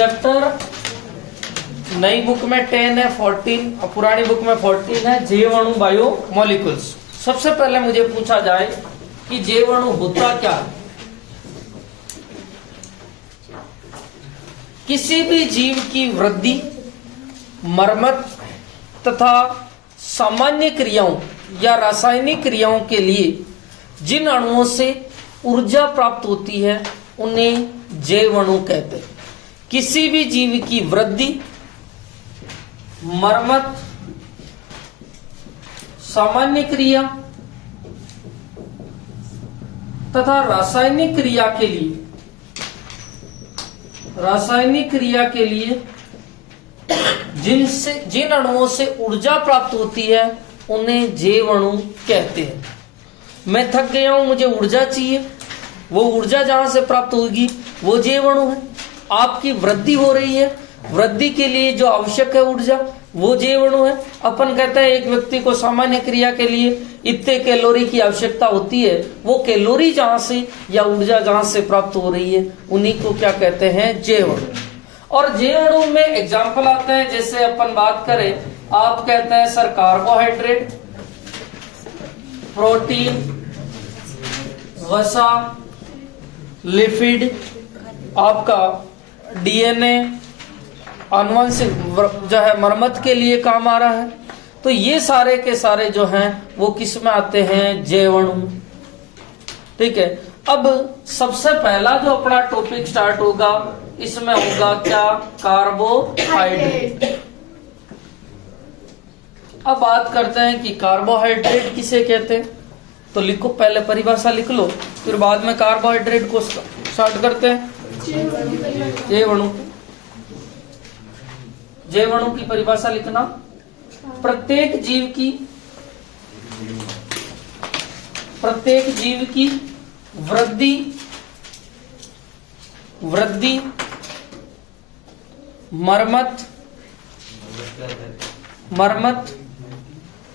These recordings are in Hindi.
चैप्टर नई बुक में 10 है, 14 पुरानी बुक में 14 है, जीवाणु बायो मॉलिक्यूल्स। सबसे पहले मुझे पूछा जाए कि जीवाणु होता क्या है। किसी भी जीव की वृद्धि, मरम्मत तथा सामान्य क्रियाओं या रासायनिक क्रियाओं के लिए जिन अणुओं से ऊर्जा प्राप्त होती है उन्हें जैवाणु कहते हैं। किसी भी जीव की वृद्धि, मरम्मत, सामान्य क्रिया तथा रासायनिक क्रिया के लिए जिन अणुओं से ऊर्जा प्राप्त होती है उन्हें जैवाणु कहते हैं। मैं थक गया हूं, मुझे ऊर्जा चाहिए, वो ऊर्जा जहां से प्राप्त होगी वो जैवाणु है। आपकी वृद्धि हो रही है, वृद्धि के लिए जो आवश्यक है ऊर्जा वो जैवाणु है। अपन कहते हैं एक व्यक्ति को सामान्य क्रिया के लिए इतने कैलोरी की आवश्यकता होती है, वो कैलोरी जहां से या ऊर्जा जहां से प्राप्त हो रही है उन्हीं को क्या कहते हैं, जैवाणु। और जैवाणु में एग्जाम्पल आते हैं, जैसे अपन बात करें, आप कहते हैं सर कार्बोहाइड्रेट, प्रोटीन, वसा, लिपिड, आपका डीएनए, आनुवंशिक जो है मरम्मत के लिए काम आ रहा है। तो ये सारे के सारे जो हैं वो किस में आते हैं, जैवाणु। ठीक है। अब सबसे पहला जो अपना टॉपिक स्टार्ट होगा इसमें होगा क्या, कार्बोहाइड्रेट। अब बात करते हैं कि कार्बोहाइड्रेट किसे कहते हैं। तो लिखो, पहले परिभाषा लिख लो, फिर बाद में कार्बोहाइड्रेट को स्टार्ट करते हैं। जैवाणु की परिभाषा लिखना, प्रत्येक जीव की वृद्धि, मरम्मत,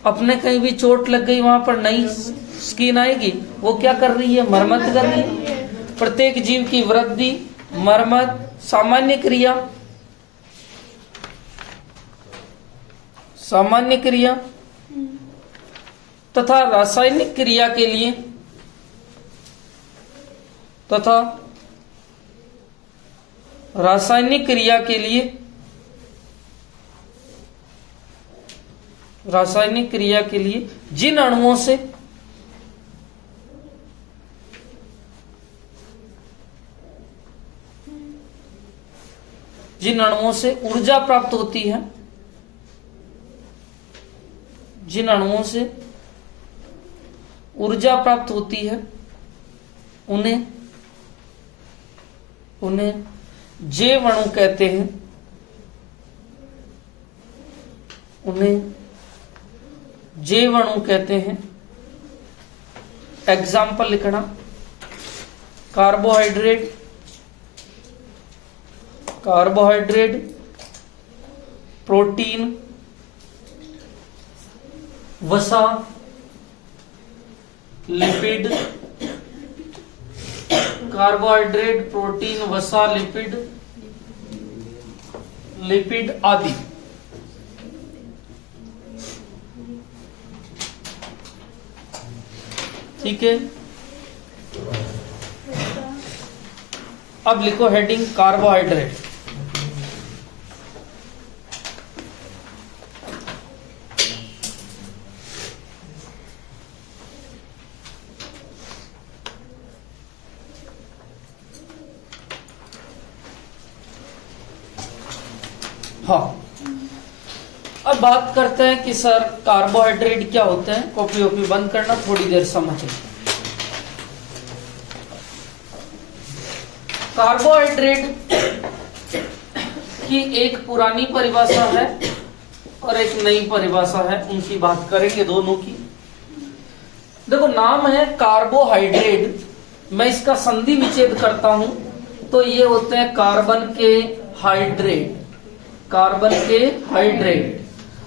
अपने कहीं भी चोट लग गई वहां पर नई स्किन आएगी, वो क्या कर रही है, मरम्मत कर रही है। प्रत्येक जीव की वृद्धि, मरम्मत, सामान्य क्रिया तथा रासायनिक क्रिया के लिए जिन अणुओं से ऊर्जा प्राप्त होती है, उन्हें जैवाणु कहते हैं। एग्जाम्पल लिखना, कार्बोहाइड्रेट, प्रोटीन, वसा, लिपिड, कार्बोहाइड्रेट, प्रोटीन, वसा, लिपिड आदि। ठीक है। अब लिखो हेडिंग कार्बोहाइड्रेट। हाँ, अब बात करते हैं कि सर कार्बोहाइड्रेट क्या होते हैं। कॉपी वॉपी बंद करना, थोड़ी देर समझें। कार्बोहाइड्रेट की एक पुरानी परिभाषा है और एक नई परिभाषा है, उनकी बात करेंगे दोनों की। देखो, नाम है कार्बोहाइड्रेट, मैं इसका संधि विच्छेद करता हूं तो ये होते हैं कार्बन के हाइड्रेट।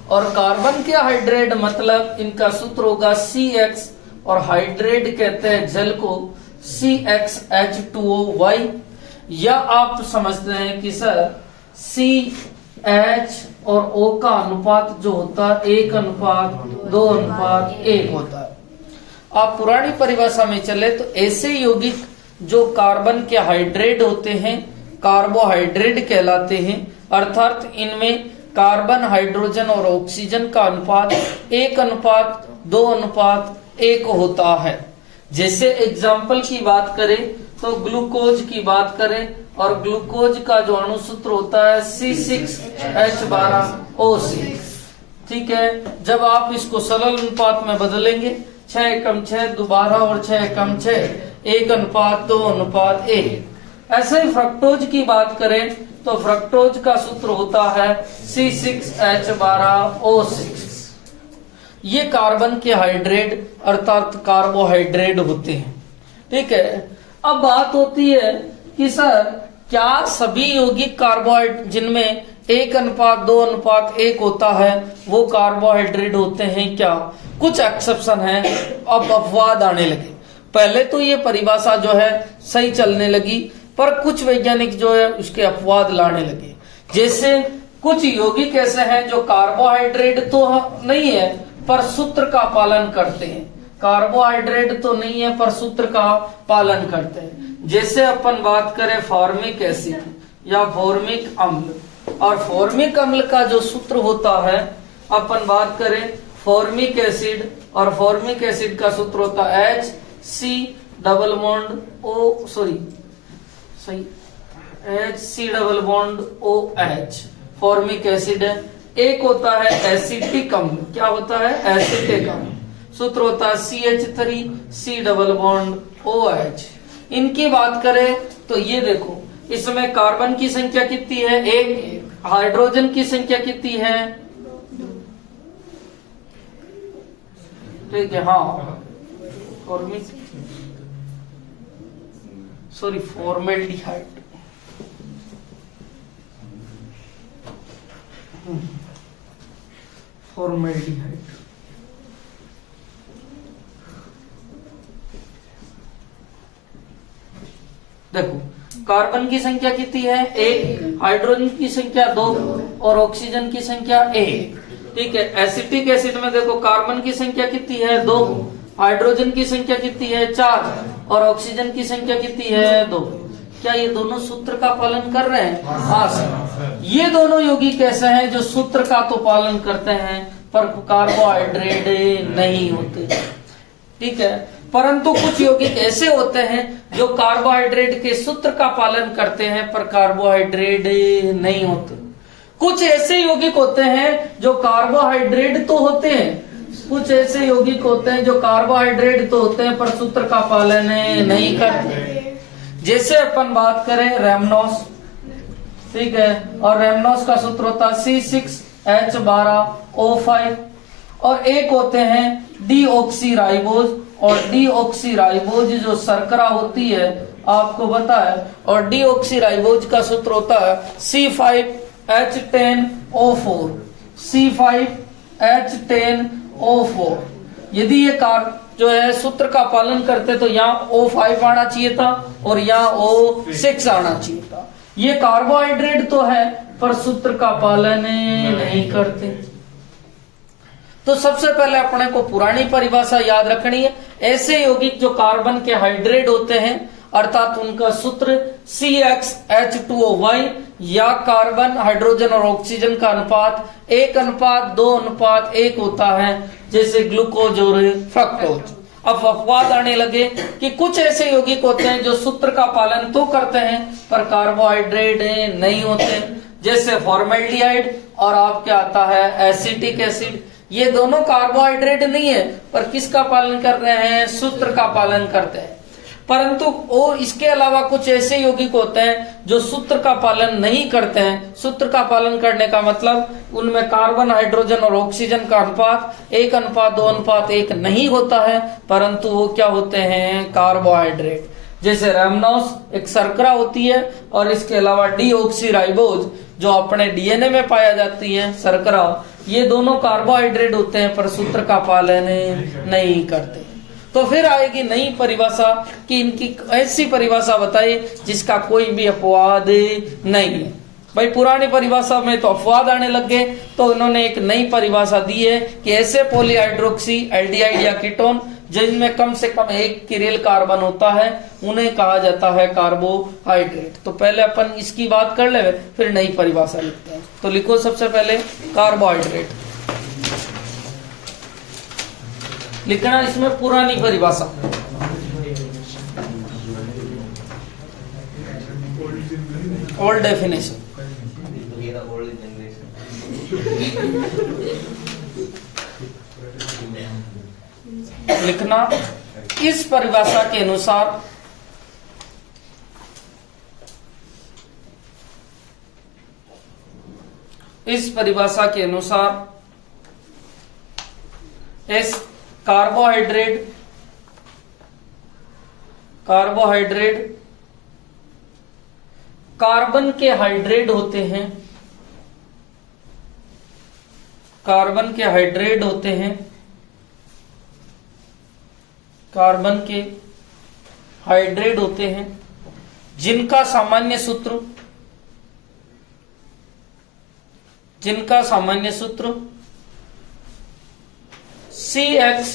और कार्बन के हाइड्रेट मतलब इनका सूत्र होगा CX, और हाइड्रेट कहते हैं जल को CXH2O। या आप समझते हैं कि सर CH और O का अनुपात जो होता है 1:2:1 होता है। आप पुरानी परिभाषा में चले तो ऐसे यौगिक जो कार्बन के हाइड्रेट होते हैं कार्बोहाइड्रेट कहलाते हैं, अर्थात इनमें कार्बन, हाइड्रोजन और ऑक्सीजन का अनुपात 1:2:1 होता है। जैसे एग्जाम्पल की बात करें तो ग्लूकोज की बात करें, और ग्लूकोज का जो अणुसूत्र होता है C6H12O6। ठीक है, जब आप इसको सरल अनुपात में बदलेंगे 6:6 दोबारा और 6:6 1:2:1। ऐसे ही फ्रक्टोज की बात करें तो फ्रक्टोज का सूत्र होता है C6H12O6। ये कार्बन के हाइड्रेट अर्थात कार्बोहाइड्रेट होते हैं। ठीक है, अब बात होती है कि सर क्या सभी यौगिक कार्बोहाइड्रेट जिनमें 1:2:1 होता है वो कार्बोहाइड्रेट होते हैं क्या? कुछ एक्सेप्शन है। अब अपवाद आने लगे। पहले तो ये परिभाषा जो है सही चलने लगी, पर कुछ वैज्ञानिक जो है उसके अपवाद लाने लगे। जैसे कुछ यौगिक ऐसे हैं जो कार्बोहाइड्रेट तो नहीं है पर सूत्र का पालन करते हैं, कार्बोहाइड्रेट तो नहीं है पर सूत्र का पालन करते हैं। जैसे अपन बात करें फॉर्मिक एसिड या फॉर्मिक अम्ल, और फॉर्मिक अम्ल का जो सूत्र होता है अपन बात करें फॉर्मिक एसिड, और फॉर्मिक एसिड का सूत्र होता है HC≡OH। फॉर्मिक एसिड है। एक होता है एसिटिक अम्ल, क्या होता है एसिटिक अम्ल, सूत्र होता है CH3C≡OH। इनकी बात करें तो ये देखो इसमें कार्बन की संख्या कितनी है 1, हाइड्रोजन की संख्या कितनी है, ठीक है, हाँ फॉर्मेल्डिहाइड, फॉर्मेल्डिहाइड। देखो कार्बन की संख्या कितनी है 1, हाइड्रोजन की संख्या 2 और ऑक्सीजन की संख्या 1। ठीक है, एसिटिक एसिड में देखो कार्बन की संख्या कितनी है 2, हाइड्रोजन की संख्या कितनी है 4 और ऑक्सीजन की संख्या कितनी है 2। क्या ये दोनों सूत्र का पालन कर रहे हैं? हाँ सर, ये दोनों यौगिक कैसे हैं जो सूत्र का तो पालन करते हैं पर कार्बोहाइड्रेट नहीं होते। ठीक है, परंतु कुछ यौगिक ऐसे होते हैं जो कार्बोहाइड्रेट के सूत्र का पालन करते हैं पर कार्बोहाइड्रेट नहीं होते। कुछ ऐसे यौगिक होते हैं जो कार्बोहाइड्रेट तो होते हैं, कुछ ऐसे यौगिक होते हैं जो कार्बोहाइड्रेट तो होते हैं पर सूत्र का पालन नहीं करते। जैसे अपन बात करें रेमनोस, ठीक है, और रेमनोस का सूत्र होता है C6H12O5, और एक होते हैं डीऑक्सीराइबोज, और डीऑक्सीराइबोज जो शर्करा होती है आपको पता है, और डीऑक्सीराइबोज का सूत्र होता है C5H10O4, C5H10O4। यदि ये जो है सूत्र का पालन करते तो यहाँ O5 आना चाहिए था और यहाँ O6 आना चाहिए था। ये कार्बोहाइड्रेट तो है पर सूत्र का पालन नहीं करते। तो सबसे पहले अपने को पुरानी परिभाषा याद रखनी है। ऐसे यौगिक जो कार्बन के हाइड्रेट होते हैं अर्थात उनका सूत्र CxH2O या कार्बन, हाइड्रोजन और ऑक्सीजन का अनुपात 1:2:1 होता है, जैसे ग्लूकोज और फ्रक्टोज। अब अपवाद आने लगे कि कुछ ऐसे यौगिक होते हैं जो सूत्र का पालन तो करते हैं पर कार्बोहाइड्रेट नहीं होते, जैसे फॉर्मेल्डिहाइड और आपके आता है एसिटिक एसिड। ये दोनों कार्बोहाइड्रेट नहीं है पर किसका पालन कर रहे हैं? सूत्र का पालन करते हैं। परंतु वो इसके अलावा कुछ ऐसे यौगिक होते हैं जो सूत्र का पालन नहीं करते हैं। सूत्र का पालन करने का मतलब उनमें कार्बन, हाइड्रोजन और ऑक्सीजन का अनुपात 1:2:1 नहीं होता है, परंतु वो क्या होते हैं? कार्बोहाइड्रेट। जैसे रेमनोस एक शर्करा होती है और इसके अलावा डीऑक्सीराइबोज जो अपने डीएनए में पाया जाती है शर्करा, ये दोनों कार्बोहाइड्रेट होते हैं पर सूत्र का पालन नहीं करते। तो फिर आएगी नई परिभाषा कि इनकी ऐसी परिभाषा बताइए जिसका कोई भी अपवाद नहीं है। भाई पुरानी परिभाषा में तो अपवाद आने लग गए, तो इन्होंने एक नई परिभाषा दी है कि ऐसे पॉलीहाइड्रोक्सी एल्डिहाइड या कीटोन जिनमें कम से कम एक किरेल कार्बन होता है उन्हें कहा जाता है कार्बोहाइड्रेट। तो पहले अपन इसकी बात कर ले, फिर नई परिभाषा लिखते हैं। तो लिखो सबसे पहले कार्बोहाइड्रेट लिखना, इसमें पुरानी परिभाषा, ओल्ड डेफिनेशन लिखना। इस परिभाषा के अनुसार इस कार्बोहाइड्रेट कार्बन के हाइड्रेट होते हैं, कार्बन के हाइड्रेट होते हैं जिनका सामान्य सूत्र CHHO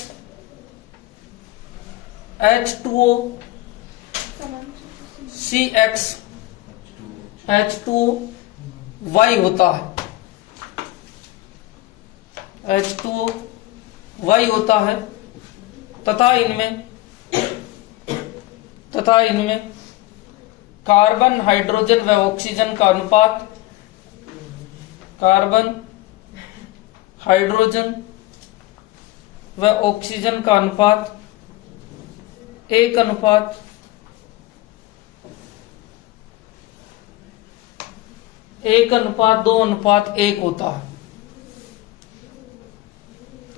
होता है, H2O होता है तथा इनमें कार्बन हाइड्रोजन व ऑक्सीजन का अनुपात 1:2:1 होता है,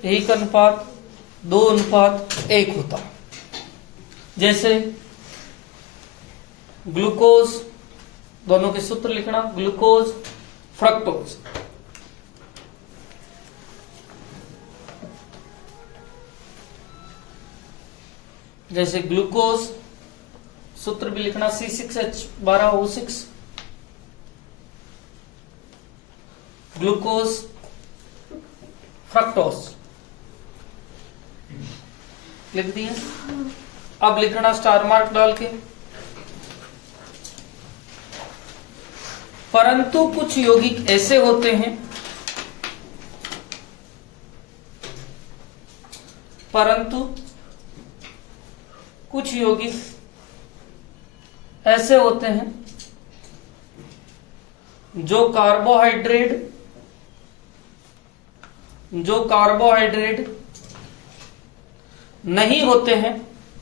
1:2:1 होता है। जैसे ग्लूकोज, दोनों के सूत्र लिखना, ग्लूकोज फ्रक्टोज। जैसे ग्लूकोज सूत्र भी लिखना C6H12O6, ग्लूकोज फ्रक्टोज लिख दिए। अब लिखना स्टार मार्क डाल के। परंतु कुछ यौगिक ऐसे होते हैं, जो कार्बोहाइड्रेट नहीं होते हैं,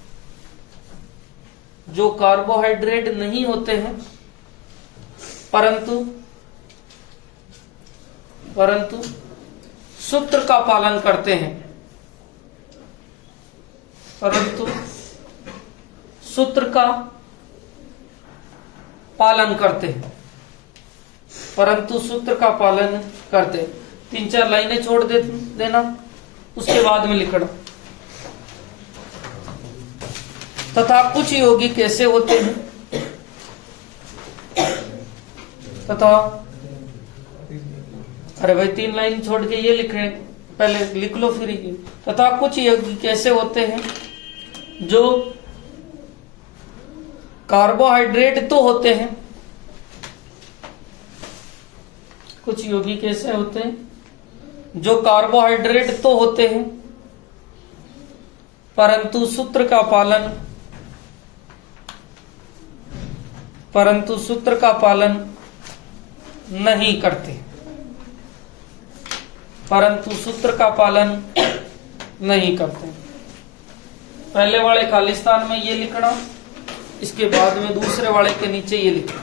परंतु सूत्र का पालन करते हैं, तीन चार लाइनें छोड़ देना, उसके बाद में लिखना। तथा कुछ यौगिक ऐसे होते हैं, अरे भाई 3 लाइन छोड़ के ये लिख रहे हैं, पहले लिख लो फिर ये। तथा कुछ यौगिक ऐसे होते हैं जो कार्बोहाइड्रेट तो होते हैं, परंतु सूत्र का पालन नहीं करते, पहले वाले खालिस्तान में ये लिखना, इसके बाद में दूसरे वाले के नीचे ये लिखना।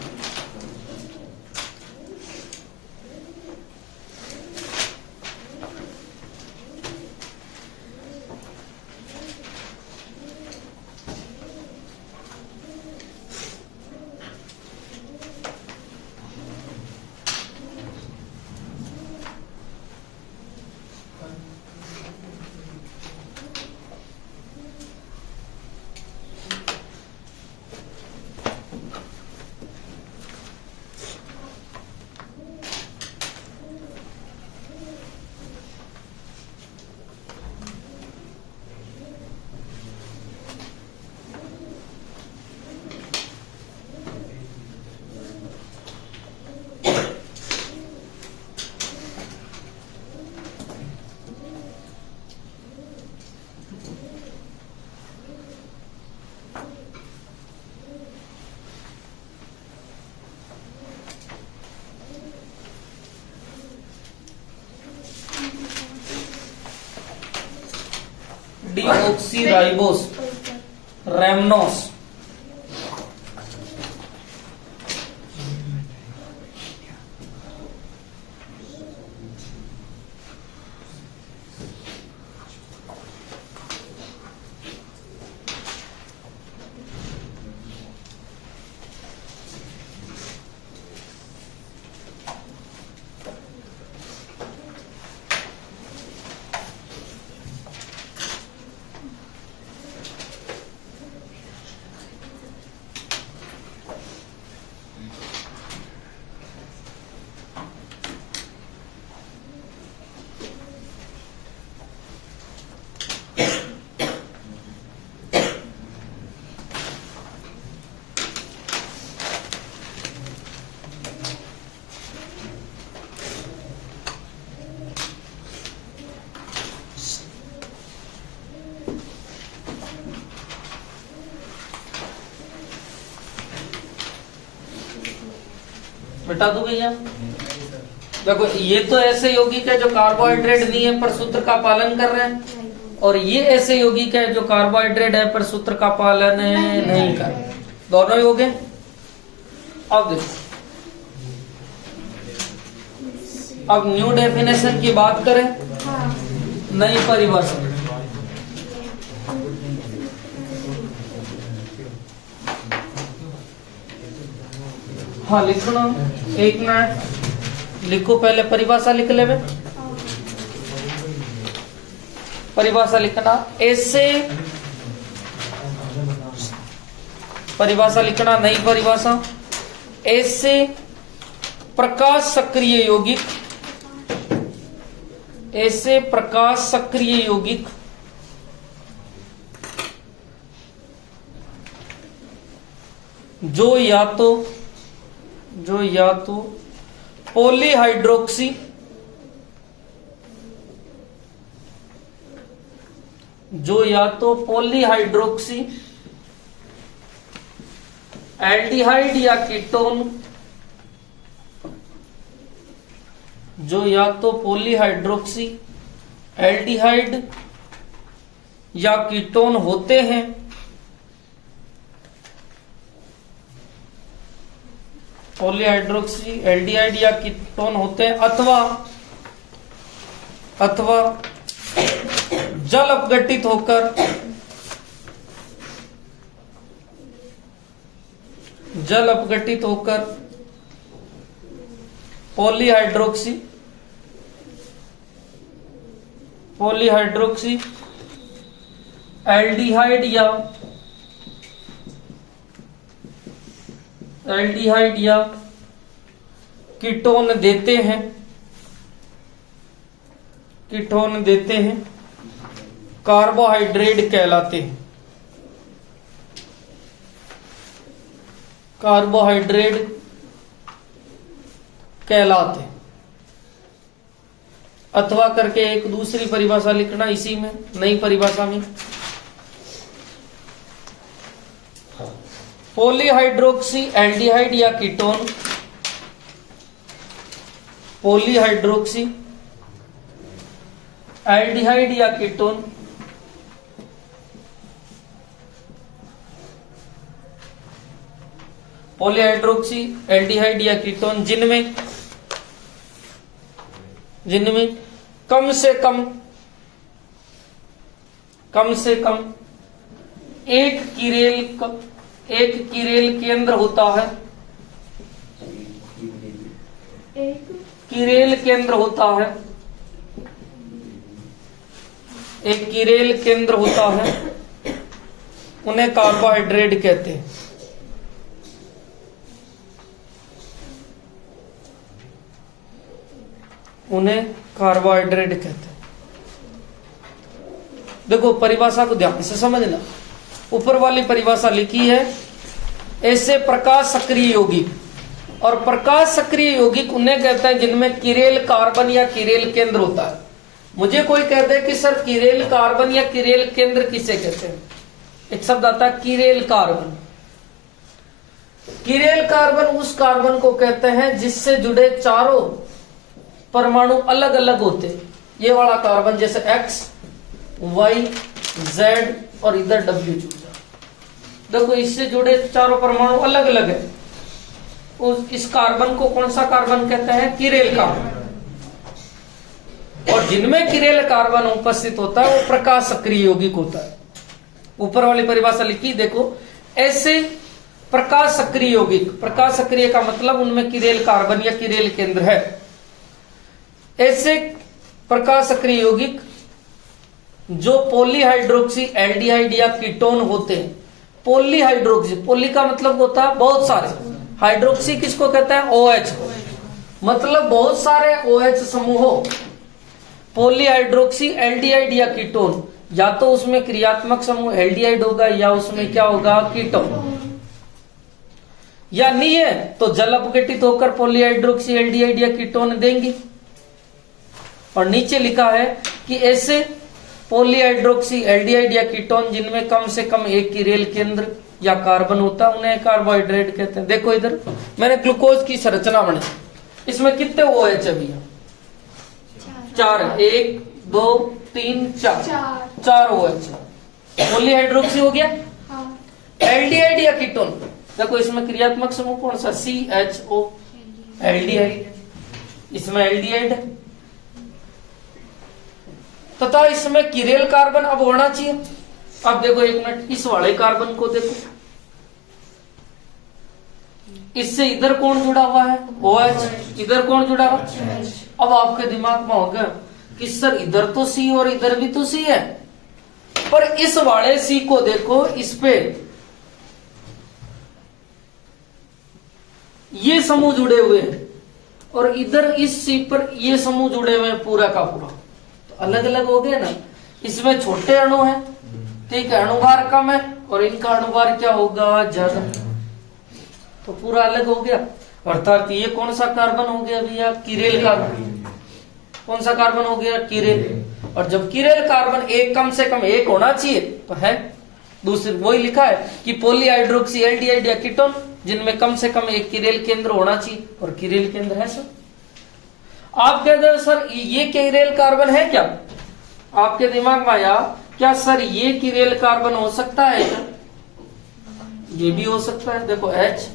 डीऑक्सीराइबोस रैमनोस। मिटा दो भैया। देखो ये तो ऐसे यौगिक है जो कार्बोहाइड्रेट नहीं है पर सूत्र का पालन कर रहे हैं, और ये ऐसे यौगिक है जो कार्बोहाइड्रेट है पर सूत्र का पालन नहीं कर रहे। दोनों योग हैं। अब देखो, अब न्यू डेफिनेशन की बात करें, नई परिभाषा। हाँ लिखना, एक मिनट लिखो, पहले परिभाषा लिख ले। परिभाषा लिखना, ऐसे परिभाषा लिखना, नई परिभाषा। ऐसे प्रकाश सक्रिय यौगिक, ऐसे प्रकाश सक्रिय यौगिक जो या तो पॉलीहाइड्रोक्सी एल्डिहाइड या कीटोन, जो या तो पॉलीहाइड्रोक्सी एल्डिहाइड या कीटोन होते हैं, पॉलीहाइड्रोक्सी एल्डिहाइड या कीटोन होते हैं, अथवा जल अपघटित होकर पॉलीहाइड्रोक्सी एल्डिहाइड या कीटोन देते हैं, कार्बोहाइड्रेट कहलाते हैं। अथवा करके एक दूसरी परिभाषा लिखना इसी में, नई परिभाषा में। पॉलीहाइड्रोक्सी एल्डिहाइड या कीटोन, पॉलीहाइड्रोक्सी एल्डिहाइड या कीटोन पॉलीहाइड्रोक्सी एल्डिहाइड या कीटोन जिनमें कम से कम एक किरेल केंद्र होता है, किरेल केंद्र होता है, उन्हें कार्बोहाइड्रेट कहते हैं। देखो परिभाषा को ध्यान से समझना। ऊपर वाली परिभाषा लिखी है, ऐसे प्रकाश सक्रिय यौगिक, और प्रकाश सक्रिय यौगिक उन्हें कहते हैं जिनमें किरेल कार्बन या किरेल केंद्र होता है। मुझे कोई कहते हैं कि सर किरेल कार्बन या किरेल केंद्र किसे कहते हैं? एक शब्द आता है किरेल कार्बन। किरेल कार्बन उस कार्बन को कहते हैं जिससे जुड़े चारों परमाणु अलग अलग होते। ये वाला कार्बन जैसे X, Y, Z और इधर W जुड़ जाए। देखो इससे जुड़े चारों परमाणु अलग अलग है। इस कार्बन को कौन सा कार्बन कहते हैं? Chiral carbon. और जिनमें किरेल कार्बन उपस्थित होता है वो प्रकाश सक्रिय यौगिक होता है। ऊपर वाली परिभाषा लिखी देखो, ऐसे प्रकाश सक्रिय यौगिक, प्रकाश सक्रिय का मतलब उनमें किरेल कार्बन या किरेल केंद्र है। ऐसे प्रकाश सक्रिय यौगिक जो पॉलीहाइड्रोक्सी एल्डिहाइड या कीटोन होते हैं। पॉलीहाइड्रोक्सी, पॉली का मतलब होता है बहुत सारे, हाइड्रोक्सी किसको कहते हैं? OH को, मतलब बहुत सारे OH समूहों। पॉलीहाइड्रोक्सी एल्डिहाइड या कीटोन, या तो उसमें क्रियात्मक समूह एल्डिहाइड होगा या उसमें क्या होगा? कीटोन। या नहीं है तो जल अपघटित होकर पॉलीहाइड्रोक्सी एल्डिहाइड या कीटोन देंगे। और नीचे लिखा है कि ऐसे पॉलीहाइड्रोक्सी एल्डिहाइड या कीटोन जिनमें कम से कम एक किरेल केंद्र या कार्बन होता है उन्हें कार्बोहाइड्रेट कहते हैं। देखो इधर मैंने ग्लूकोज की संरचना बनाई, इसमें कितने OH है भैया? 4, 1 2 3 4 OH। पॉलीहाइड्रोक्सी हो गया। एल्डिहाइड या कीटोन, देखो इसमें क्रियात्मक समूह कौन सा? CHO, aldehyde. इसमें एल्डिहाइड है तथा इसमें किरेल कार्बन अब होना चाहिए। अब देखो एक मिनट, इस वाले कार्बन को देखो, इससे इधर कौन जुड़ा हुआ है? OH। इधर कौन जुड़ा हुआ? अब आपके दिमाग में होगा कि सर इधर तो C और इधर भी तो C है, पर इस वाले C को देखो, इस पे ये समूह जुड़े हुए हैं और इधर इस C पर ये समूह जुड़े हुए हैं पूरा का पूरा, तो अलग अलग हो गए ना। इसमें छोटे अणु हैं, ठीक है, अणुभार कम है और इनका अणुभार क्या होगा? ज्यादा, तो पूरा अलग हो गया। अर्थात ये कौन सा कार्बन हो गया भैया? Chiral carbon. कौन सा कार्बन हो गया? किरेल। और जब किरेल कार्बन एक कम से कम एक होना चाहिए तो है दूसरे, वही लिखा है कि पॉलीहाइड्रोक्सी एल्डिहाइड या कीटोन जिनमें कम से कम एक किरेल केंद्र होना चाहिए, और किरेल केंद्र है सर। आप कहते हैं सर ये किरेल कार्बन है क्या? आपके दिमाग में आया क्या सर ये किरेल कार्बन हो सकता है? ये भी हो सकता है। देखो H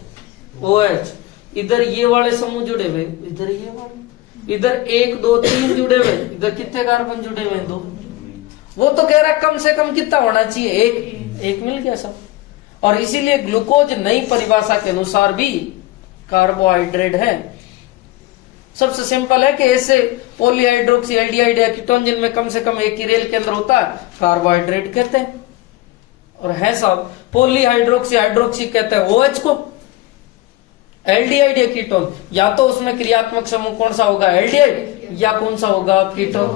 OH, इधर ये वाले समूह जुड़े हुए, इधर ये वाले, इधर 1 2 3 जुड़े हुए, इधर कितने कार्बन जुड़े हुए? 2। वो तो कह रहा है कम से कम कितना होना चाहिए? एक मिल गया सब। और इसीलिए ग्लूकोज नई परिभाषा के अनुसार भी कार्बोहाइड्रेट है। सबसे सिंपल है कि ऐसे पॉलीहाइड्रोक्सी एल्डिहाइड या कीटोन जिनमें कम से कम एक किरेल केंद्र होता है कार्बोहाइड्रेट कहते हैं। और है साहब पॉलीहाइड्रोक्सी हाइड्रोक्सी कहते हैं OH को। एल्डिहाइड या कीटोन, या तो उसमें क्रियात्मक समूह कौन सा होगा? एल्डिहाइड, या कौन सा होगा? कीटोन।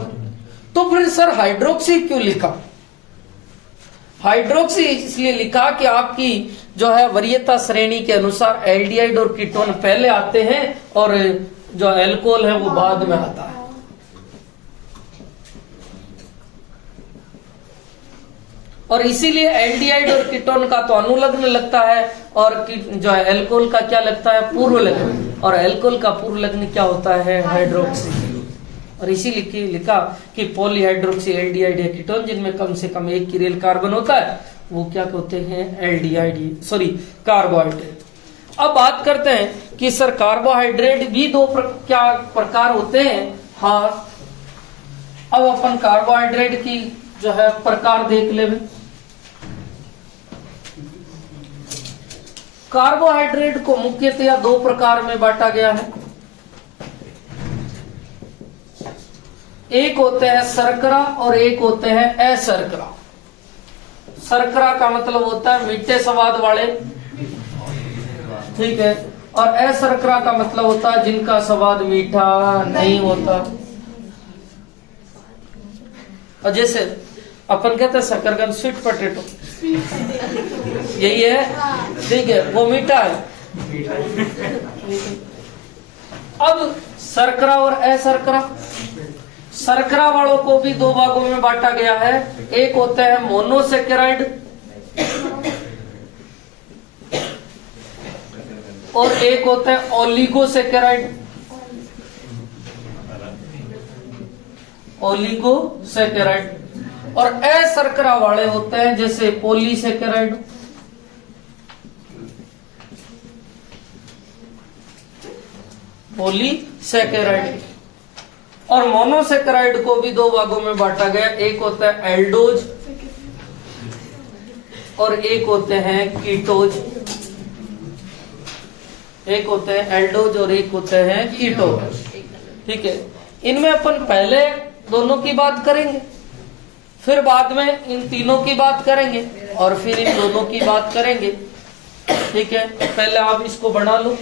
तो फिर सर हाइड्रोक्सी क्यों लिखा? हाइड्रोक्सी इसलिए लिखा कि आपकी जो है वरीयता श्रेणी के अनुसार एल्डिहाइड और कीटोन पहले आते हैं और जो अल्कोहल है वो बाद में आता है। और इसीलिए एल्डिहाइड और कीटोन का तो अनुलग्न लगता है और जो है अल्कोहल का क्या लगता है? पूर्व लग्न। और अल्कोहल का पूर्व लग्न क्या होता है? हाइड्रोक्सी। और इसीलिए लिखा कि पॉलीहाइड्रोक्सी एल्डिहाइड या कीटोन जिनमें कम से कम एक किरेल कार्बन होता है वो क्या कहते हैं? Aldehyde, sorry carbohydrate. अब बात करते हैं कि सर कार्बोहाइड्रेट भी दो क्या प्रकार होते हैं? हाँ, अब अपन कार्बोहाइड्रेट की जो है प्रकार देख ले। कार्बोहाइड्रेट को मुख्यतया 2 प्रकार में बांटा गया है। एक होते हैं शर्करा और एक होते हैं अशर्करा। शर्करा का मतलब होता है मीठे स्वाद वाले, ठीक है, और अशर्करा का मतलब होता है जिनका स्वाद मीठा नहीं होता। और जैसे अपन कहते हैं शकरकंद, स्वीट पोटैटो, यही है, ठीक है, वो मीठा है। अब शर्करा और अशर्करा, शर्करा वालों को भी 2 भागों में बांटा गया है। एक होते हैं मोनोसेकेराइड और एक होते हैं ओलिगोसेकेराइड। ओलिगोसेकेराइड और अशर्करा वाले होते हैं जैसे पॉलीसेकेराइड, पॉलीसेकेराइड। और मोनोसेकेराइड को भी दो भागों में बांटा गया, एक होता है एल्डोज और एक होते हैं कीटोज। एक होते हैं एल्डोज और एक होते हैं कीटोज। ठीक है, इनमें अपन पहले दोनों की बात करेंगे, फिर बाद में इन तीनों की बात करेंगे और फिर इन दोनों की बात करेंगे। ठीक है, पहले आप इसको बना लो।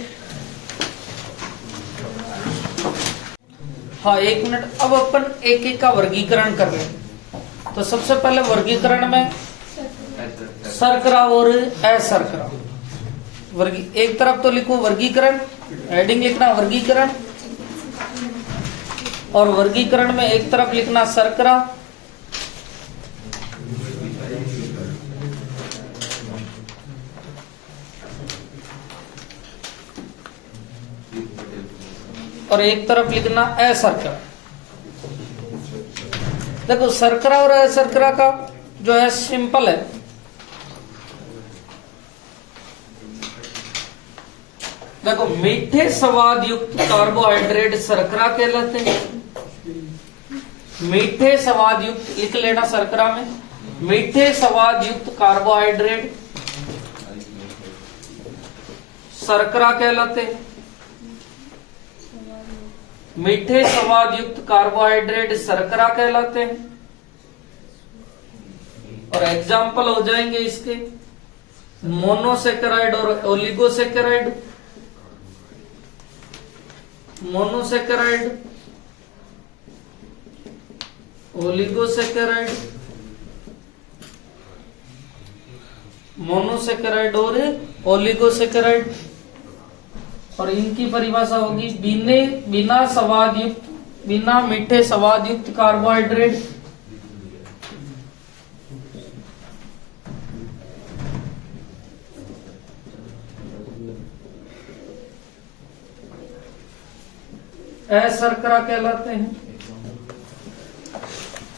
हाँ, एक मिनट। अब अपन एक एक का वर्गीकरण कर रहे हैं। तो सबसे पहले वर्गीकरण में शर्करा और अशर्करा। एक तरफ तो लिखो वर्गीकरण, हेडिंग लिखना वर्गीकरण, और वर्गीकरण में एक तरफ लिखना शर्करा, और एक तरफ लिखना अशर्करा। देखो, शर्करा और अशर्करा का जो है सिंपल है। देखो, मीठे स्वाद युक्त कार्बोहाइड्रेट शर्करा कहलाते हैं। मीठे स्वाद युक्त लिख लेना शर्करा में, मीठे स्वाद युक्त कार्बोहाइड्रेट शर्करा कहलाते हैं। मीठे स्वाद युक्त कार्बोहाइड्रेट शर्करा कहलाते हैं। और एग्जाम्पल हो जाएंगे इसके मोनोसेकेराइड और ओलिगोसेकेराइड। मोनोसेकेराइड, ओलिगोसेकेराइड, मोनोसेकेराइड और ओलिगोसेकेराइड। और इनकी परिभाषा होगी बिना स्वाद युक्त, बिना मीठे स्वाद युक्त कार्बोहाइड्रेट, अशर्करा कहलाते हैं।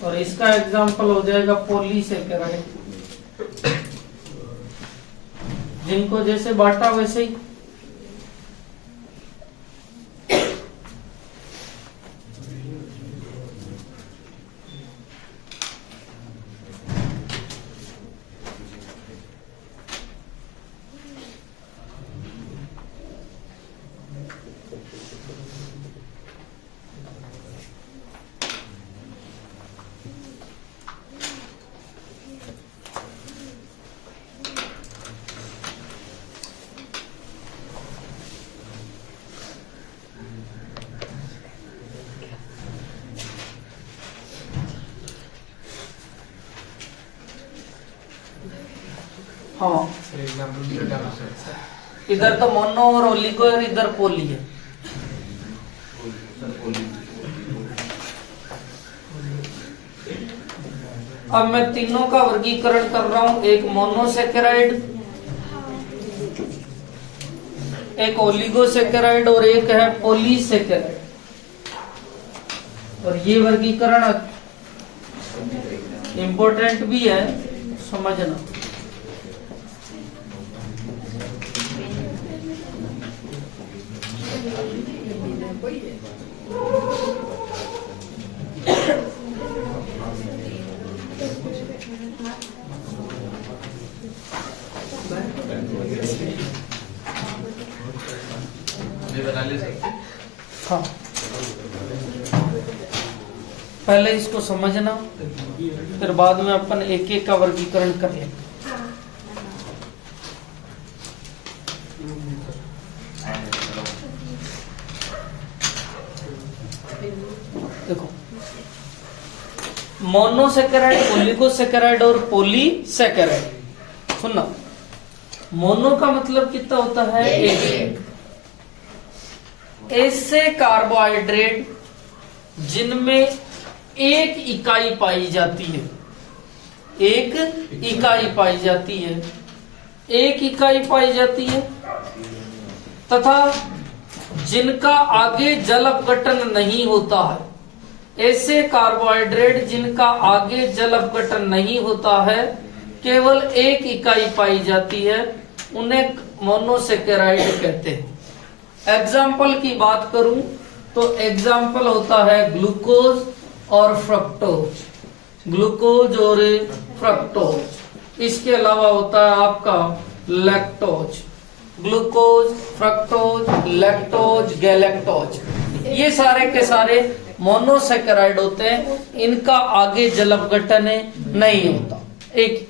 और इसका एग्जाम्पल हो जाएगा पॉलीसेकेराइड। जिनको जैसे बांटा वैसे ही। हाँ, इधर तो मोनो और ओलिगो और इधर पोली है। अब मैं तीनों का वर्गीकरण कर रहा हूं, एक मोनोसेकेराइड, एक ओलिगोसेकेराइड और एक है पॉलीसेकेराइड। और ये वर्गीकरण इंपॉर्टेंट भी है समझना। हाँ, पहले इसको समझना, फिर बाद में अपन एक एक का वर्गीकरण कर लेंगे। देखो, मोनोसेकेराइड, ओलिगोसेकेराइड और पॉलीसेकेराइड। सुनना, मोनो का मतलब कितना होता है? एक। ऐसे कार्बोहाइड्रेट जिनमें एक इकाई पाई जाती है, एक इकाई पाई जाती है, एक इकाई पाई जाती है, तथा जिनका आगे जल अपघटन नहीं होता है, ऐसे कार्बोहाइड्रेट जिनका आगे जल अपघटन नहीं होता है, केवल एक इकाई पाई जाती है, उन्हें मोनोसेकेराइड कहते हैं। एग्जाम्पल की बात करूं तो एग्जाम्पल होता है ग्लूकोज और फ्रक्टोज, ग्लूकोज और फ्रक्टोज। इसके अलावा होता है आपका lactose, glucose, fructose, lactose, galactose. ये सारे के सारे मोनोसेकेराइड होते हैं, इनका आगे जल अपघटन नहीं होता। एक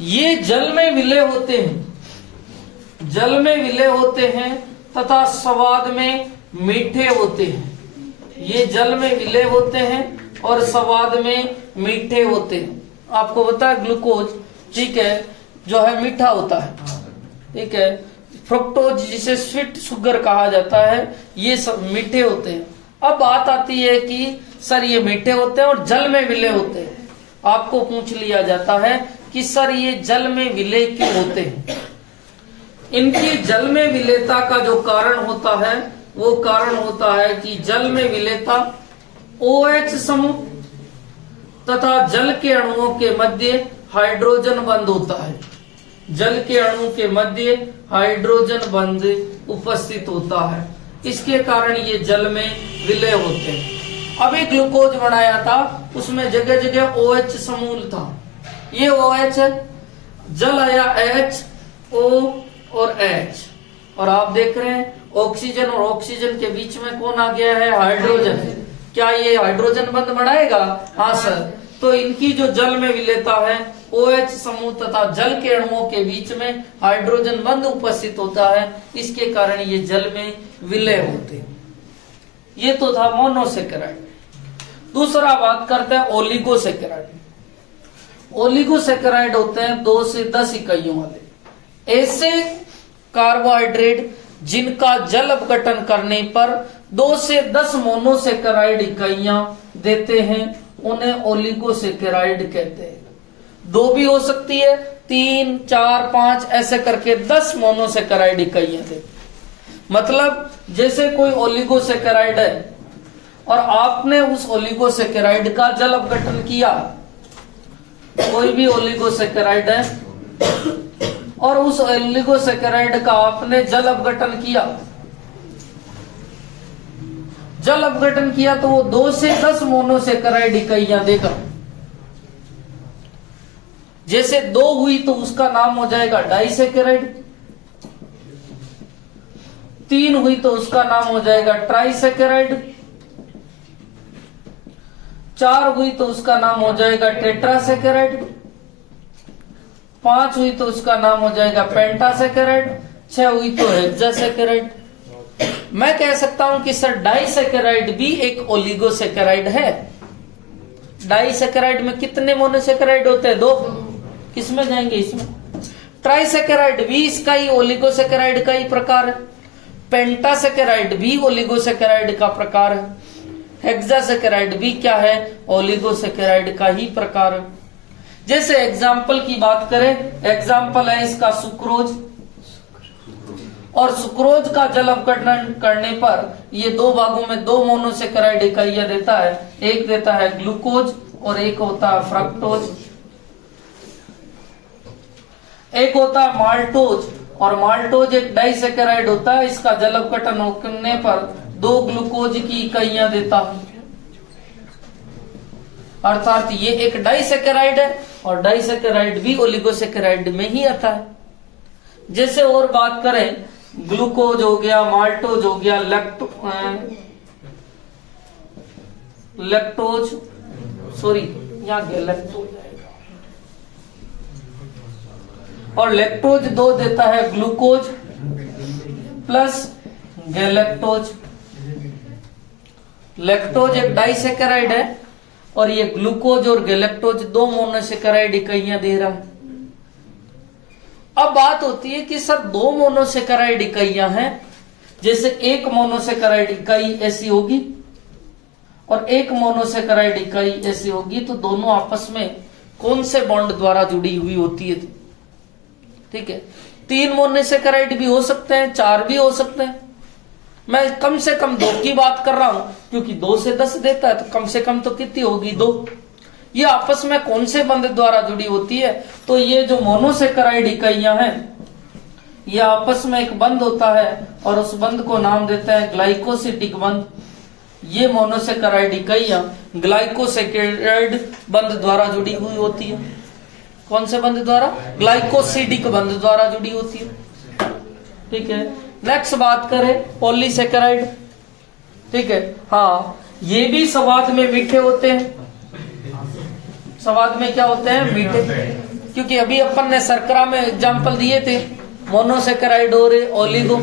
ये जल में विलय होते हैं, जल में विलय होते हैं तथा स्वाद में मीठे होते हैं। ये जल में विलय होते हैं और स्वाद में मीठे होते हैं। आपको पता है ग्लूकोज, ठीक है, जो है मीठा होता है, ठीक है। फ्रुक्टोज जिसे स्वीट शुगर कहा जाता है, ये सब मीठे होते हैं। अब बात आती है कि सर ये मीठे होते हैं और जल में विलय होते हैं। आपको पूछ लिया जाता है कि सर ये जल में विलय क्यों होते हैं? इनकी जल में विलयता का जो कारण होता है वो कारण होता है कि जल में विलयता OH समूह तथा जल के अणुओं के मध्य हाइड्रोजन बंध होता है। जल के अणु के मध्य हाइड्रोजन बंध उपस्थित होता है, इसके कारण ये जल में विलय होते हैं। अभी ग्लूकोज बनाया था, उसमें जगह जगह OH समूह था। ये OH है, जल आया H, O और H, और आप देख रहे हैं ऑक्सीजन और ऑक्सीजन के बीच में कौन आ गया है? हाइड्रोजन। क्या ये हाइड्रोजन बंध बनाएगा? हाँ सर। तो इनकी जो जल में विलेयता है OH समूह तथा जल के अणुओं के बीच में हाइड्रोजन बंध उपस्थित होता है, इसके कारण ये जल में विलय होते हैं। ये तो था मोनोसेकेराइड। दूसरा बात करते हैं ओलिगोसेकेराइड। ओलिगोसेकेराइड होते हैं 2 से 10 इकाइयों वाले ऐसे कार्बोहाइड्रेट जिनका जल अपघटन करने पर 2 से 10 मोनोसेकेराइड इकाइयां देते हैं, उन्हें ओलिगोसेकेराइड कहते हैं। 2 भी हो सकती है, 3, 4, 5 ऐसे करके 10 मोनोसेकेराइड इकाइयां देते। मतलब जैसे कोई ओलिगोसेकेराइड है और आपने उस ओलिगोसेकेराइड का जल अपघटन किया, कोई भी ओलिगोसेकेराइड है और उस ओलिगोसेकेराइड का आपने जल अपघटन किया, जल अपघटन किया तो वो 2 से 10 मोनोसेकेराइड इकाइयां देगा। जैसे 2 हुई तो उसका नाम हो जाएगा डाइसेकेराइड, 3 हुई तो उसका नाम हो जाएगा ट्राइसेकेराइड, 4 हुई तो उसका नाम हो जाएगा टेट्रासेकेराइड, 5 हुई तो उसका नाम हो जाएगा पेंटासेकेराइड, 6 हुई तो हेक्सासेकेराइड। मैं कह सकता हूं कि सर डाइसेकेराइड भी एक ओलिगोसेकेराइड है। डाइसेकेराइड में कितने मोनोसेकेराइड होते हैं? 2। किसमें जाएंगे? इसमें। ट्राइसेकेराइड भी इसका ही ओलिगोसेकेराइड का ही प्रकार है। पेंटासेकेराइड भी ओलिगोसेकेराइड का प्रकार है। हेक्सासेकेराइड भी क्या है? ओलिगोसेकेराइड का ही प्रकार है। जैसे एग्जाम्पल की बात करें, एग्जाम्पल है इसका सुक्रोज, और सुक्रोज का जल अपघटन करने पर ये 2 भागों में 2 मोनोसेकेराइड इकाइयां देता है। एक देता है ग्लूकोज और एक होता है फ्रक्टोज। एक होता है माल्टोज, और माल्टोज एक डाइसेकेराइड होता है। इसका जल अपघटन होने पर 2 ग्लूकोज की इकाइयां देता है, अर्थात ये एक डाइसेकेराइड है और डाइसेकेराइड भी ओलिगोसेकेराइड में ही आता है। जैसे और बात करें, ग्लूकोज हो गया, माल्टोज हो गया, लैक्टोज, सॉरी यहाँ लैक्टोज आएगा, और लैक्टोज 2 देता है ग्लूकोज प्लस गैलेक्टोज। लैक्टोज एक डाइसेकेराइड है और ये ग्लूकोज और गैलेक्टोज 2 मोनोसेकेराइड इकाइयां दे रहा है। अब बात होती है कि सर 2 मोनोसेकेराइड इकाइयां हैं, जैसे एक मोनोसेकेराइड इकाई ऐसी होगी और एक मोनोसेकेराइड इकाई ऐसी होगी, तो दोनों आपस में कौन से बॉन्ड द्वारा जुड़ी हुई होती है? ठीक है, 3 मोनोसेकेराइड भी हो सकते हैं, 4 भी हो सकते हैं। मैं कम से कम 2 की बात कर रहा हूं, क्योंकि 2 से 10 देता है, तो कम से कम तो कितनी होगी, 2। ये आपस में कौन से बंध द्वारा जुड़ी होती है? तो ये जो मोनोसेकेराइड इकाइयां हैं, ये आपस में एक बंध होता है और उस बंध को नाम देते हैं ग्लाइकोसिडिक बंध। ये मोनोसेकेराइड इकाइयां ग्लाइकोसेकेराइड बंध द्वारा जुड़ी हुई होती है। कौन से बंध द्वारा? ग्लाइकोसिडिक बंध द्वारा जुड़ी होती है। ठीक है, नेक्स्ट बात करें पॉलीसेकेराइड। ठीक है, हाँ, ये भी स्वाद में मीठे होते हैं। स्वाद में क्या होते हैं? मीठे। क्योंकि अभी अपन ने शर्करा में एग्जांपल दिए थे, मोनोसेकेराइड और ओलिगो।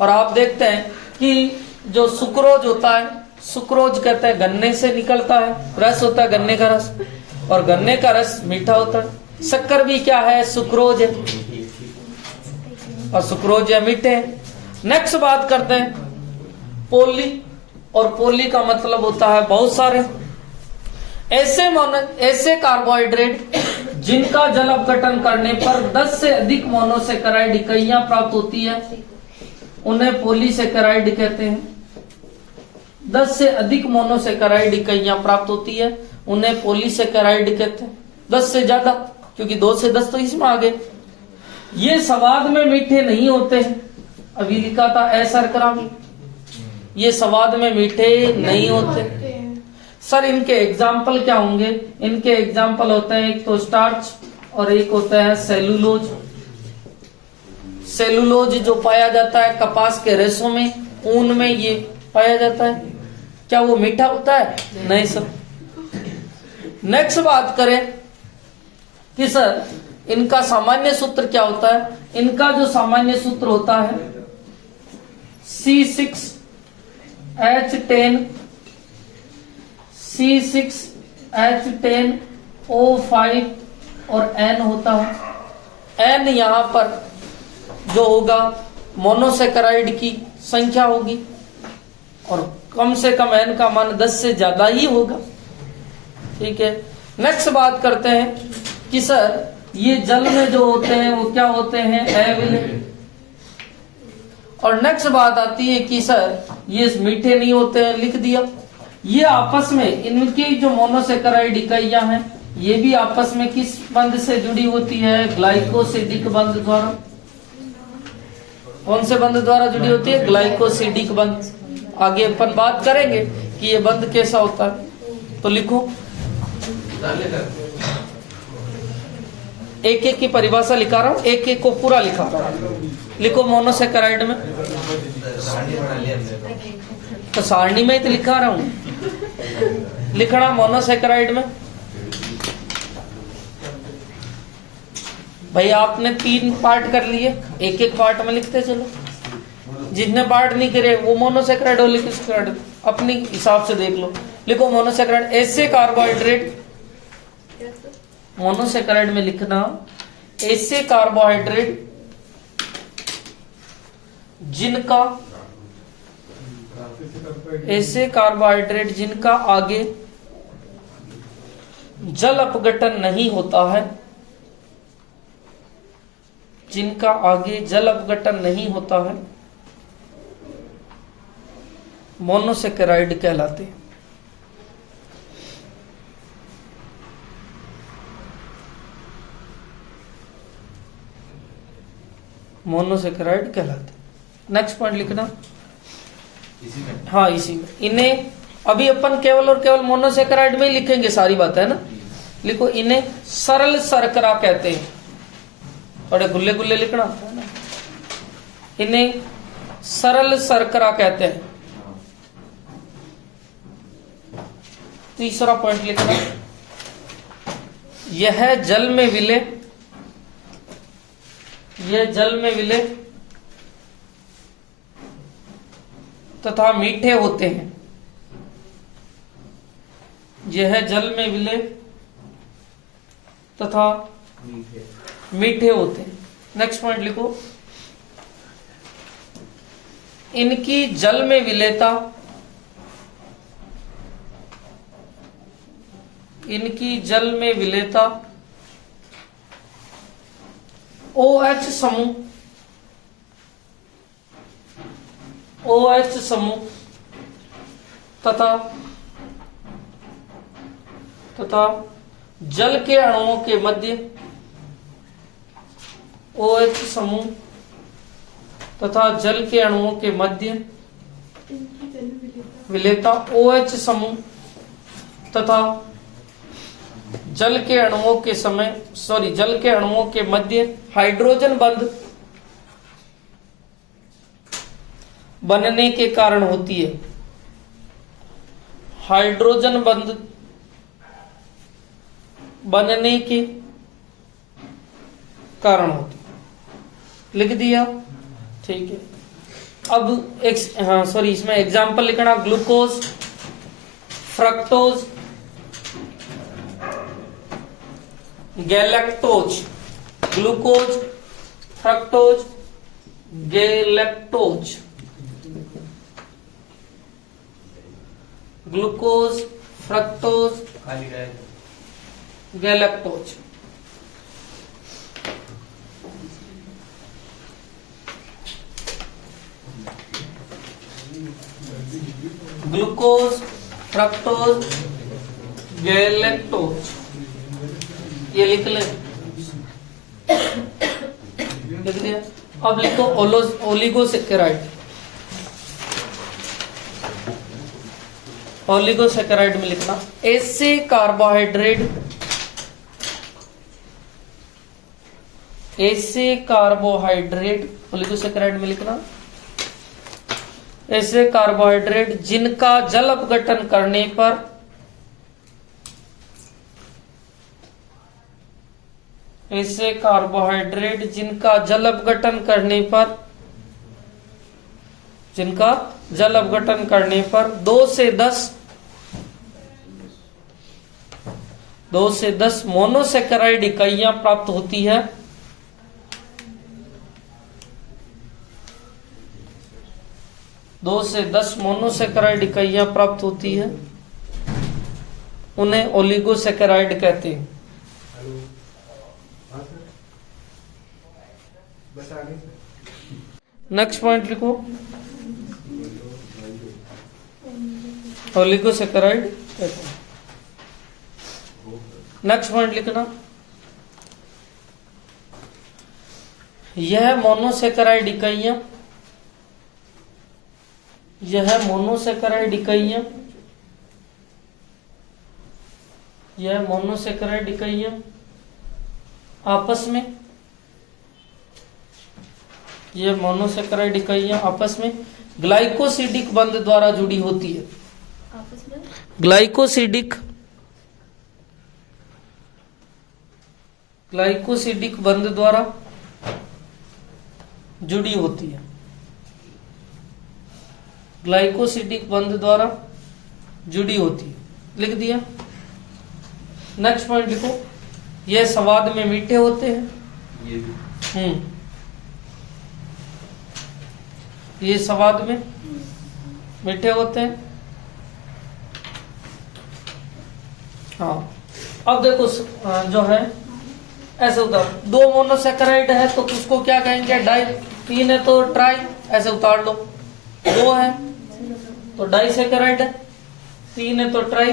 और आप देखते हैं कि जो सुक्रोज होता है, सुक्रोज कहते हैं गन्ने से निकलता है, रस होता है गन्ने का रस, और गन्ने का रस मीठा होता है। शक्कर भी क्या है? सुक्रोज है, और सुक्रोज है मीठे। नेक्स्ट बात करते हैं पोली, और पोली का मतलब होता है बहुत सारे। ऐसे कार्बोहाइड्रेट जिनका जल अपघटन करने पर 10 से अधिक मोनोसेकेराइड इकाइयां प्राप्त होती है, उन्हें पॉलीसेकेराइड कहते हैं। 10 से अधिक मोनोसेकेराइड इकाइयां प्राप्त होती है, उन्हें पॉलीसेकेराइड कहते हैं। 10 से ज्यादा, क्योंकि 2 से 10 तो इसमें आ गए। ये स्वाद में मीठे नहीं होते हैं। अभी लिखा था शर्करा में, ये स्वाद में मीठे नहीं होते। सर इनके एग्जाम्पल क्या होंगे? इनके एग्जाम्पल होते हैं एक तो स्टार्च और एक होता है सेलुलोज। सेलुलोज जो पाया जाता है कपास के रेशों में, ऊन में ये पाया जाता है। क्या वो मीठा होता है? नहीं सर। नेक्स्ट बात करें कि सर इनका सामान्य सूत्र क्या होता है? इनका जो सामान्य सूत्र होता है C6H10 C6H10O5 और N होता है। N यहां पर जो होगा मोनोसेकेराइड की संख्या होगी, और कम से कम N का मान 10 से ज्यादा ही होगा। ठीक है, नेक्स्ट बात करते हैं कि सर ये जल में जो होते हैं वो क्या होते हैं? एविल। और नेक्स्ट बात आती है कि सर ये मीठे नहीं होते हैं, लिख दिया। ये आपस में इनकी जो मोनोसेकेराइड इकाइयां हैं, ये भी आपस में किस बंध से जुड़ी होती है? ग्लाइकोसिडिक बंध द्वारा। कौन से बंध द्वारा जुड़ी होती है? ग्लाइकोसिडिक बंध। आगे अपन बात करेंगे कि ये बंध कैसा होता है, तो लिखो। एक एक की परिभाषा लिखा रहा हूं, एक एक को पूरा लिखा रहा हूं। लिखो मोनोसेकेराइड में, तो सारणी में ही तो लिखा रहा हूं। लिखना मोनोसेकेराइड में। भाई आपने 3 पार्ट कर लिए, एक एक पार्ट में लिखते चलो। जितने पार्ट नहीं करे वो मोनोसेकेराइड और लिपोसेकेराइड अपनी हिसाब से देख लो। लिखो मोनोसेकेराइड। ऐसे कार्बोहाइड्रेट, मोनोसेकेराइड में लिखना ऐसे कार्बोहाइड्रेट जिनका आगे जल अपघटन नहीं होता है, जिनका आगे जल अपघटन नहीं होता है, मोनोसेकेराइड कहलाते हैं। मोनोसेकेराइड कहलाते। नेक्स्ट पॉइंट लिखना। हाँ इसी में, इन्हें अभी अपन केवल और केवल मोनोसेकेराइड में ही लिखेंगे, सारी बात है ना। लिखो, इन्हें सरल शर्करा कहते हैं। थोड़े गुल्ले गुल्ले लिखना है ना। इन्हें सरल शर्करा कहते हैं। तीसरा पॉइंट लिखना, यह जल में विलय, यह जल में विलय तथा मीठे होते हैं। यह जल में विलय तथा मीठे होते हैं। नेक्स्ट पॉइंट लिखो, इनकी जल में विलेयता, इनकी जल में विलेयता OH समूह OH समूह तथा जल के अणुओं के मध्य OH समूह तथा जल के अणुओं के मध्य विलेयता OH समूह तथा जल के अणुओं के मध्य हाइड्रोजन बंध बनने के कारण होती है। हाइड्रोजन बंध बनने के कारण होती है। लिख दिया, ठीक है। अब इसमें एग्जाम्पल लिखना, glucose, fructose, galactose, glucose, fructose, galactose, glucose, fructose, galactose. Glucose, fructose, galactose, ये लिख ले, लिख दिया। अब लिखो ओलिगोसेकेराइड। ओलिगोसेकेराइड में लिखना ऐसे कार्बोहाइड्रेट ओलिगोसेकेराइड में लिखना ऐसे कार्बोहाइड्रेट जिनका जल अपघटन करने पर दो से 10 मोनोसेकेराइड इकाइयां प्राप्त होती है। दो से 10 मोनोसेकेराइड इकाइयां प्राप्त होती है, उन्हें ओलिगोसेकेराइड कहते हैं। नेक्स्ट पॉइंट लिखो, ओलिगोसेकेराइड कहते हैं। नेक्स्ट पॉइंट लिखना, यह मोनोसेकेराइड इकाइयां आपस में ग्लाइकोसिडिक बंध द्वारा जुड़ी होती है। ग्लाइकोसिडिक बंध द्वारा जुड़ी होती है। ग्लाइकोसिडिक बंध द्वारा जुड़ी होती है, लिख दिया। नेक्स्ट पॉइंट लिखो, यह स्वाद में मीठे होते हैं। ये स्वाद में मीठे होते हैं। हाँ, अब देखो जो है ऐसे उतार, 2 मोनोसेकेराइड है तो उसको क्या कहेंगे, डाई। 3 है तो ट्राई, ऐसे उतार लो। 2 है तो डाई सेकेराइड है, 3 है तो ट्राई।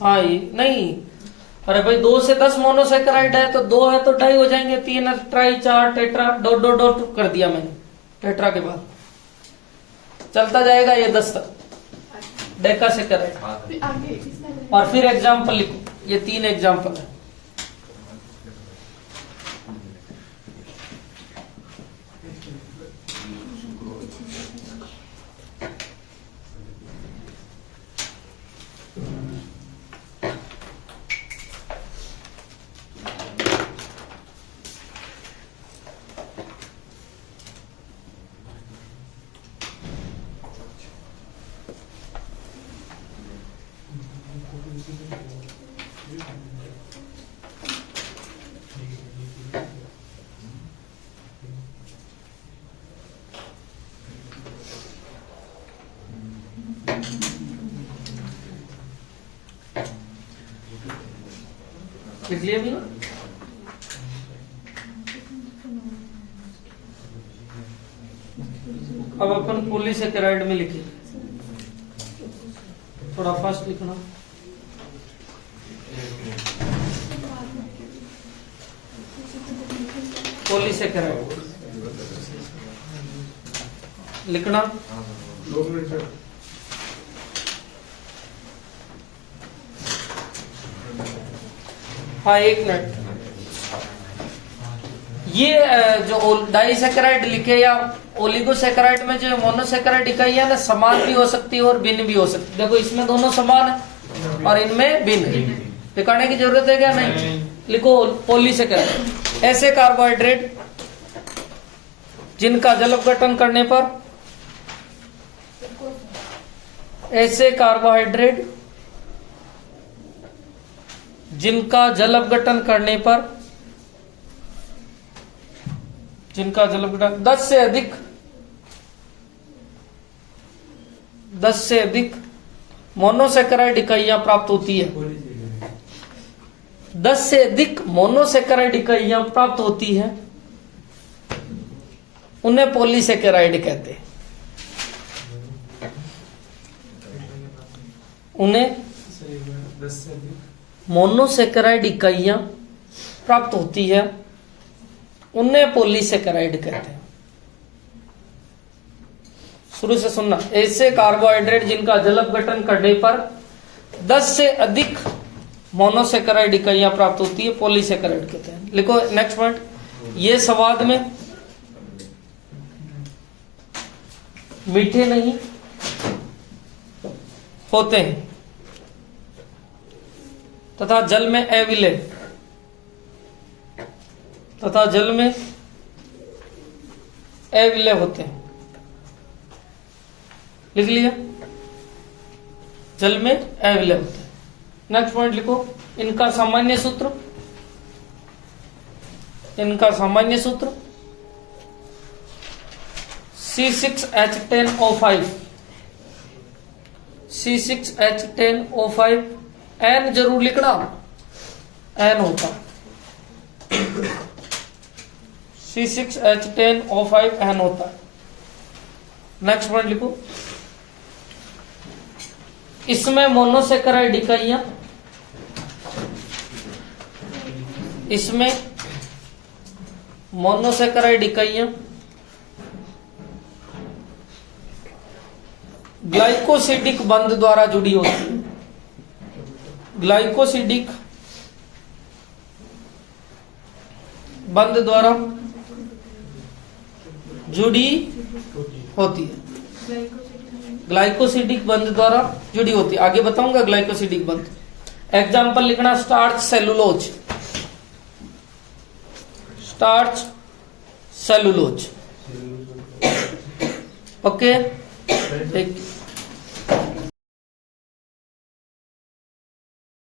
हाँ, नहीं, अरे भाई 2 से 10 मोनोसेकेराइड है तो 2 है तो डाई हो जाएंगे, 3 है ट्राई, 4 टेट्रा, डॉट कर दिया मैंने टेट्रा के बाद, चलता जाएगा ये 10 तक डेकासेकेराइड। और फिर एग्जाम्पल लिखो, ये 3 एग्जाम्पल है। लिख लिया भी? अब अपन पॉलीसेकेराइड में लिखे, थोड़ा फास्ट लिखना। पॉलीसेकेराइड लिखना। हाँ, 1 मिनट। ये जो डाइसेकेराइड लिखे या ओलिगोसेकेराइड में जो मोनोसेकेराइड इकाई है ना, समान भी हो सकती है और भिन्न भी हो सकती है। देखो इसमें दोनों समान है और इनमें भिन्न। दिखाने की जरूरत है क्या? नहीं। लिखो पॉलीसेकेराइड, ऐसे कार्बोहाइड्रेट जिनका जल अपघटन करने पर, ऐसे कार्बोहाइड्रेट जिनका जल अपघटन करने पर, जिनका जल अपघटन 10 से अधिक मोनोसेकेराइड इकाइयां प्राप्त होती है। 10 से अधिक मोनोसेकेराइड इकाइयां प्राप्त होती है, उन्हें पॉलीसेकेराइड कहते हैं। उन्हें मोनोसेकेराइड इकाइयां प्राप्त होती है, उन्हें पॉलीसेकेराइड कहते हैं। शुरू से सुनना। ऐसे कार्बोहाइड्रेट जिनका जल अपघटन करने पर 10 से अधिक मोनोसेकेराइड इकाइयां प्राप्त होती है, पॉलीसेकेराइड कहते हैं। लिखो नेक्स्ट पॉइंट। ये स्वाद में मीठे नहीं होते हैं तथा जल में अविलय, तथा जल में अविलय होते हैं। लिख लिया? जल में अविलय होते हैं। नेक्स्ट पॉइंट लिखो। इनका सामान्य सूत्र, इनका सामान्य सूत्र C6H10O5, C6H10O5, N जरूर लिखना, N होता C6H10O5 N होता है। नेक्स्ट पॉइंट लिखो। इसमें मोनोसेकेराइड इकाइयां, इसमें मोनोसेकेराइड इकाइयां ग्लाइकोसिडिक बंध द्वारा जुड़ी होती है। ग्लाइकोसिडिक बंध द्वारा जुड़ी होती है। ग्लाइकोसिडिक बंध द्वारा जुड़ी होती है। आगे बताऊंगा ग्लाइकोसिडिक बंध। एग्जाम्पल लिखना। Starch cellulose, starch cellulose. Okay,